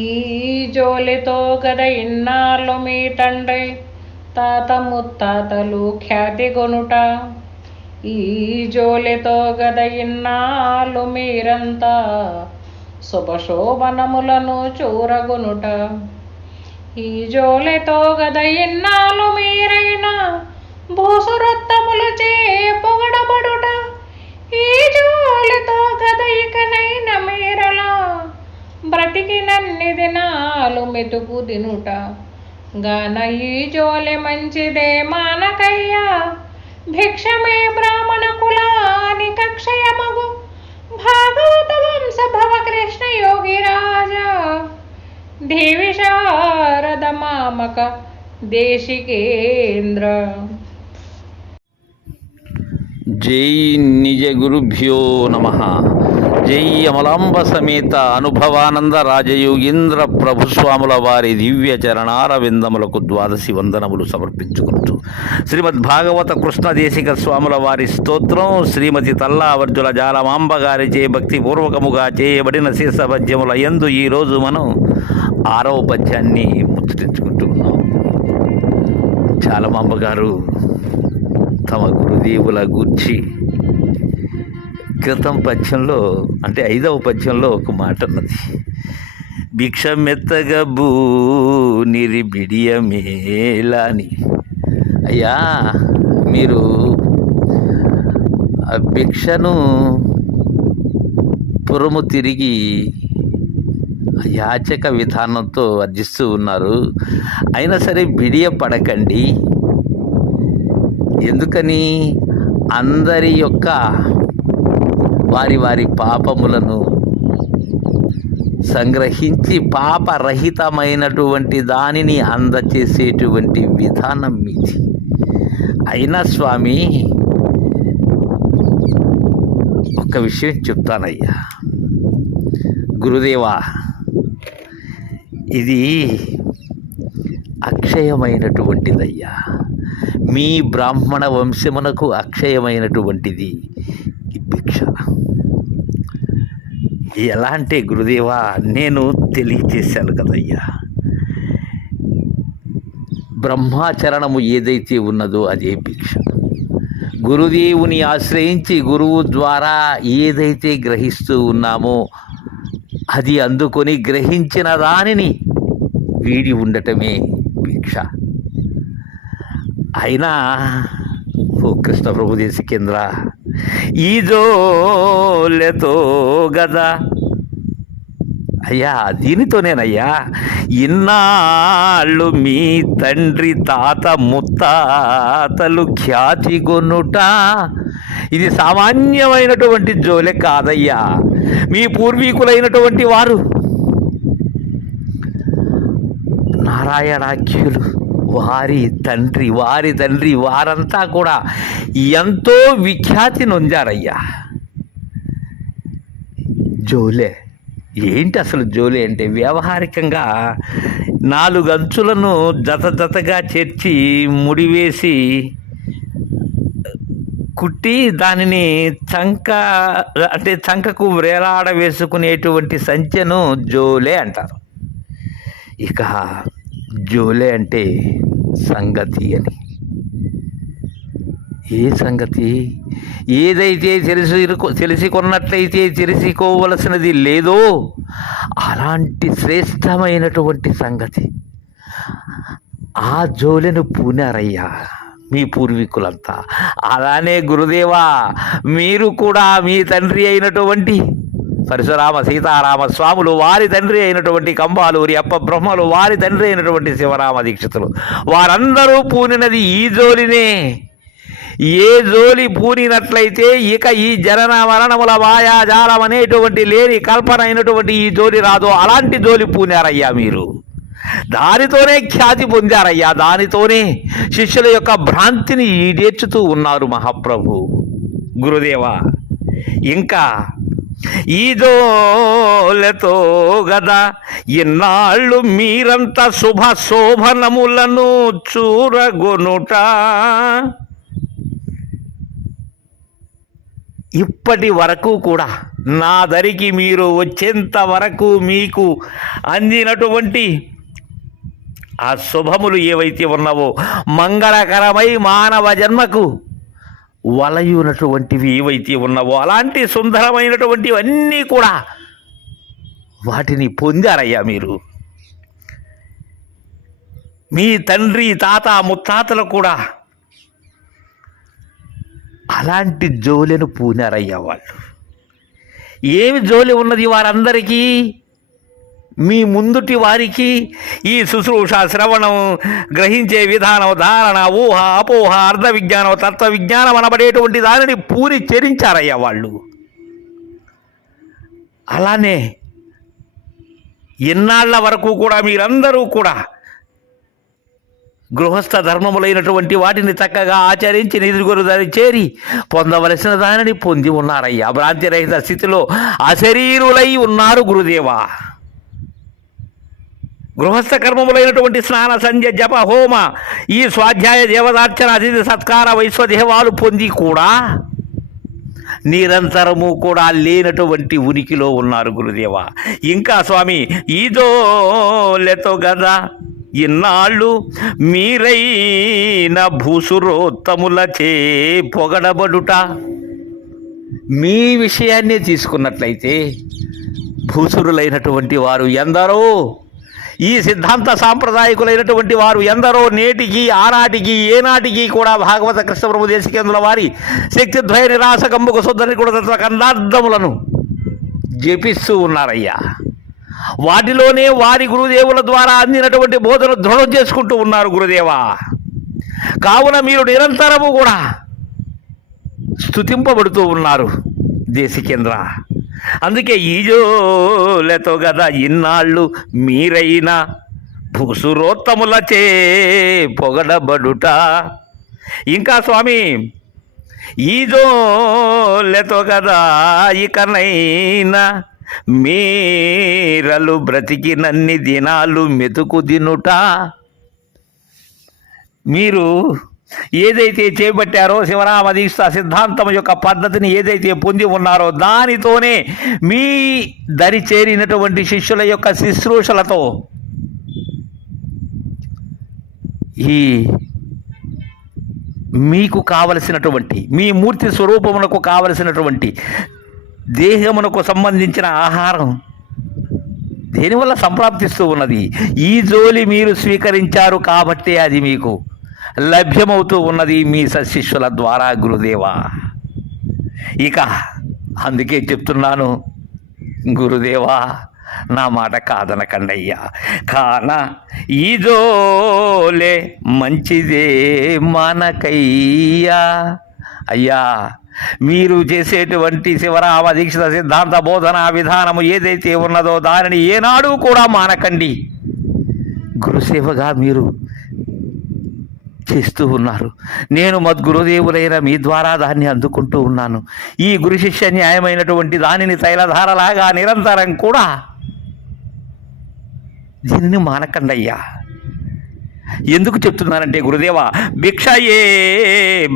ఈ జోలితో గద ఇన్నాళ్ళు మీ తండ్రి తాత ముత్తాతలు ఖ్యాతి గొనుట. ఈ జోలితో గద ఇన్నాళ్ళు మీరంతా శుభశోభనములను చూరగొనుట. ఈ జోలితో గద ఇన్నాళ్ళు మీరైనా భూసురత్తములచే పొగడబడుట. ఈ జోలితో గద ఇకనైన మీరలా బ్రతికినన్ని దినాలు మెతుకు తినుట. గాన ఈ జోలి మంచిదే మానకయ్యా, భిక్షమే బ్రాహ్మణ కులానికి అక్షయమగు. భాగవత వంశ భవ కృష్ణ యోగి రాజా, దేవి శారద మామక దేశికేంద్ర. జై నిజ గురుభ్యో నమః. జై అమలాంబ సమేత అనుభవానంద రాజయోగీంద్ర ప్రభుస్వాముల వారి దివ్య చరణారవిందములకు ద్వాదశి వందనములు సమర్పించుకుంటూ శ్రీమద్భాగవత కృష్ణ దేశిక స్వాముల వారి స్తోత్రం శ్రీమతి తల్లావర్జుల జాలమాంబ గారిచే భక్తిపూర్వకముగా చేయబడిన శీర్షపద్యముల యందు ఈరోజు మనం 6వ పద్యాన్ని ముచ్చటించుకుంటూ ఉన్నాం. జాలమాంబ గారు తమ గురుదేవుల గూర్చి క్రితం పద్యంలో అంటే 5వ పద్యంలో ఒక మాట ఉన్నది. భిక్షమెత్తగబూ నిరిబిడియమేలాని. అయ్యా, మీరు ఆ భిక్షను పురము తిరిగి యాచక విధానంతో అర్జిస్తూ ఉన్నారు. అయినా సరే బిడియ పడకండి. ఎందుకని? అందరి యొక్క వారి వారి పాపములను సంగ్రహించి పాపరహితమైనటువంటి దానిని అందచేసేటువంటి విధానం మీది. అయినా స్వామి, ఒక విషయం చెప్తానయ్యా గురుదేవా, ఇది అక్షయమైనటువంటిదయ్యా. మీ బ్రాహ్మణ వంశమునకు అక్షయమైనటువంటిది ఈ భిక్ష. ఎలా అంటే గురుదేవా, నేను తెలియచేశాను కదయ్యా, బ్రహ్మాచరణము ఏదైతే ఉన్నదో అదే భిక్ష. గురుదేవుని ఆశ్రయించి గురువు ద్వారా ఏదైతే గ్రహిస్తూ ఉన్నామో అది అందుకొని గ్రహించిన దానిని వీడి ఉండటమే భిక్ష. అయినా ఓ కృష్ణ ప్రభు దేశికేంద్ర, ఈ జోలెతో గదా అయ్యా, దీనితోనేనయ్యా ఇన్నాళ్ళు మీ తండ్రి తాత ముత్తాతలు ఖ్యాతి గొనుట. ఇది సామాన్యమైనటువంటి జోలె కాదయ్యా. మీ పూర్వీకులైనటువంటి వారు నారాయణాఖ్యులు, వారి తండ్రి వారంతా కూడా ఎంతో విఖ్యాతి నొందారయ్యా. జోలే ఏంటి అసలు? జోలే అంటే వ్యవహారికంగా 4 అంచులను జతగా చేర్చి ముడివేసి కుట్టి దానిని చంకకు వ్రేలాడ వేసుకునేటువంటి సంచెను జోలే అంటారు. ఇక జోలే అంటే సంగతి అని. ఏ సంగతి? ఏదైతే తెలిసి కొన్నట్లయితే తెలుసుకోవలసినది లేదో అలాంటి శ్రేష్టమైనటువంటి సంగతి. ఆ జోలెను పూనారయ్యా మీ పూర్వీకులంతా. అలానే గురుదేవా, మీరు కూడా మీ తండ్రి అయినటువంటి పరశురామ సీతారామ స్వాములు, వారి తండ్రి అయినటువంటి కంబాలూరి అప్ప బ్రహ్మలు, వారి తండ్రి అయినటువంటి శివరామ దీక్షితులు, వారందరూ పూనినది ఈ జోలినే. ఏ జోలి పూనినట్లయితే ఇక ఈ జనన మరణముల మాయాజాలం అనేటువంటి లేని కల్పన అయినటువంటి ఈ జోలి రాదో అలాంటి జోలి పూనారయ్యా మీరు. దానితోనే ఖ్యాతి పొందారయ్యా. దానితోనే శిష్యుల యొక్క భ్రాంతిని ఈడేర్చుతూ ఉన్నారు మహాప్రభు. గురుదేవా, ఇంకా ఈ జోలెతో గదా ఇన్నాళ్ళు మీరంతా శుభ శోభనములను చూరగొనుట. ఇప్పటి వరకు కూడా నా దరికి మీరు వచ్చేంత వరకు మీకు అందినటువంటి ఆ శుభములు ఏవైతే ఉన్నావో, మంగళకరమై మానవ జన్మకు వలయునటువంటివి ఏవైతే ఉన్నావో, అలాంటి సుందరమైనటువంటివన్నీ కూడా వాటిని పొందారయ్యా మీరు. మీ తండ్రి తాత ముత్తాతలు కూడా అలాంటి జోలెను పూనారయ్యా వాళ్ళు. ఏమి జోలి ఉన్నది వారందరికీ? మీ ముందుటి వారికి ఈ శుశ్రూష, శ్రవణం, గ్రహించే విధానం, ధారణ, ఊహ, అపోహ, అర్ధ విజ్ఞానం, తత్వ విజ్ఞానం అనబడేటువంటి దానిని పూరి చెరించారయ్యా వాళ్ళు. అలానే ఎన్నాళ్ల వరకు కూడా మీరందరూ కూడా గృహస్థ ధర్మములైనటువంటి వాటిని చక్కగా ఆచరించి నిదుగురు దాన్ని చేరి పొందవలసిన దానిని పొంది ఉన్నారయ్యా. భ్రాంతిరహిత స్థితిలో అశరీరులై ఉన్నారు గురుదేవా. గృహస్థ కర్మములైనటువంటి స్నాన, సంధ్య, జప, హోమ, ఈ స్వాధ్యాయ, దేవదార్చన, అతిథి సత్కార, వైశ్వదేవాలు పొంది కూడా నిరంతరము కూడా లేనటువంటి ఉనికిలో ఉన్నారు గురుదేవా. ఇంకా స్వామి, ఈదోలెతో గదా ఇన్నాళ్ళు మీరైన భూసురోత్తములచే పొగడబడుట. మీ విషయాన్నే తీసుకున్నట్లయితే భూసురులైనటువంటి వారు ఎందరో, ఈ సిద్ధాంత సాంప్రదాయకులైనటువంటి వారు ఎందరో నేటికి, ఆనాటికి, ఏనాటికి కూడా భాగవత కృష్ణప్రభు దేశికేంద్రుల వారి శక్తిద్వయ నిరాశకంబుకు శుద్ధని కూడా తత్వ కందార్థములను జపిస్తూ ఉన్నారయ్యా. వాటిలోనే వారి గురుదేవుల ద్వారా అందినటువంటి బోధన దృఢం చేసుకుంటూ ఉన్నారు గురుదేవా. కావున మీరు నిరంతరము కూడా స్తుతింపబడుతూ ఉన్నారు దేశికేంద్ర. అందుకే ఈజోలతో గదా ఇన్నాళ్ళు మీరైన భూసురోత్తములచే పొగడబడుట. ఇంకా స్వామి, ఈజోలతో గదా ఇకనైనా మీరలు బ్రతికినన్ని దినాలు మెతుకు దినుట. మీరు ఏదైతే చేపట్టారో శివరామ దీక్ష సిద్ధాంతం యొక్క పద్ధతిని ఏదైతే పొంది ఉన్నారో దానితోనే మీ దరి చేరినటువంటి శిష్యుల యొక్క శుశ్రూషలతో ఈ మీకు కావలసినటువంటి మీ మూర్తి స్వరూపమునకు కావలసినటువంటి దేహమునకు సంబంధించిన ఆహారం దేనివల్ల సంప్రాప్తిస్తూ ఉన్నది? ఈ జోలి మీరు స్వీకరించారు కాబట్టే అది మీకు లభ్యమవుతూ ఉన్నది మీ సశిష్యుల ద్వారా గురుదేవా. ఇక అందుకే చెప్తున్నాను గురుదేవా, నా మాట కాదనకండయ్యా. కాన ఈజోలే మంచిదే మనకయ్యా. అయ్యా, మీరు చేసేటువంటి శివరామ దీక్షిత సిద్ధాంత బోధన విధానము ఏదైతే ఉన్నదో దానిని ఏనాడు కూడా మానకండి. గురుసేవగా మీరు చేస్తూ ఉన్నారు. నేను మద్గురుదేవులైన మీ ద్వారా దాన్ని అందుకుంటూ ఉన్నాను. ఈ గురు శిష్య న్యాయమైనటువంటి దానిని తైలధారలాగా నిరంతరం కూడా దీనిని మానకండయ్యా. ఎందుకు చెప్తున్నానంటే గురుదేవా, భిక్షయే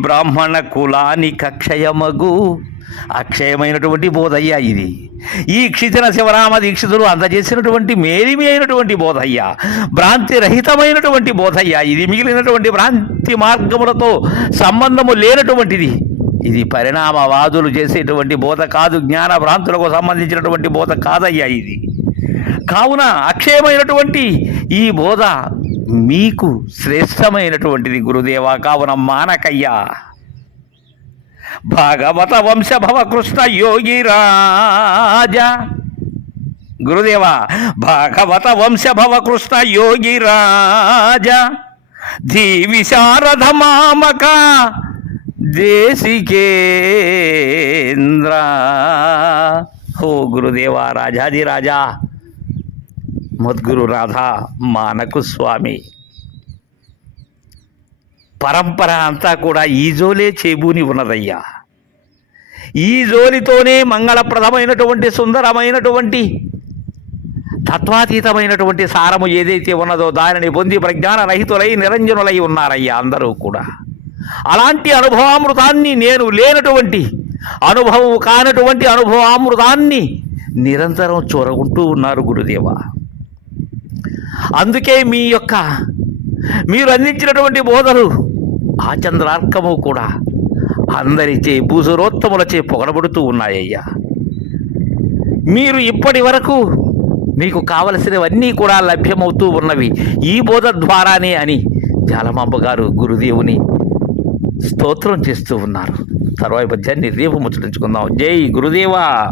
బ్రాహ్మణ కులానికి అక్షయమగు. అక్షయమైనటువంటి బోధయ్యా ఇది. ఈ క్షితిన శివరామ దీక్షితులు అందజేసినటువంటి మేలిమి అయినటువంటి బోధయ్యా, భ్రాంతి రహితమైనటువంటి బోధయ్యా ఇది. మిగిలినటువంటి భ్రాంతి మార్గములతో సంబంధము లేనటువంటిది ఇది. పరిణామవాదులు చేసేటువంటి బోధ కాదు, జ్ఞాన భ్రాంతులకు సంబంధించినటువంటి బోధ కాదయ్యా ఇది. కావున అక్షయమైనటువంటి ఈ బోధ మీకు శ్రేష్టమైనటువంటిది గురుదేవా. కావున మానకయ్యా. భాగవత వంశభవ కృష్ణ యోగి రాజా. గురుదేవా, భాగవత వంశభవ కృష్ణ యోగి రాజా ధీ విశారద మామక దేశికేంద్ర. ఓ గురుదేవా, రాజాది రాజా, మద్గురు రాధా మానకు స్వామి. పరంపర అంతా కూడా ఈ జోలే చేబూని ఉన్నదయ్యా. ఈ జోలితోనే మంగళప్రదమైనటువంటి సుందరమైనటువంటి తత్వాతీతమైనటువంటి సారము ఏదైతే ఉన్నదో దానిని పొంది ప్రజ్ఞాన రహితులై నిరంజనులై ఉన్నారయ్యా అందరూ కూడా. అలాంటి అనుభవామృతాన్ని నేను లేనటువంటి అనుభవం కానటువంటి అనుభవామృతాన్ని నిరంతరం చూరకుంటూ ఉన్నారు గురుదేవ. అందుకే మీరు అందించినటువంటి బోధలు ఆ చంద్రార్కము కూడా అందరిచే భూసురోత్తములచే పొగడబడుతూ ఉన్నాయ్యా. మీరు ఇప్పటి వరకు మీకు కావలసినవన్నీ కూడా లభ్యమవుతూ ఉన్నవి ఈ బోధ ద్వారానే అని జాలమాంబ గారు గురుదేవుని స్తోత్రం చేస్తూ ఉన్నారు. తర్వాయి పద్యాన్ని రేపు ముచ్చటించుకుందాం. జై గురుదేవా.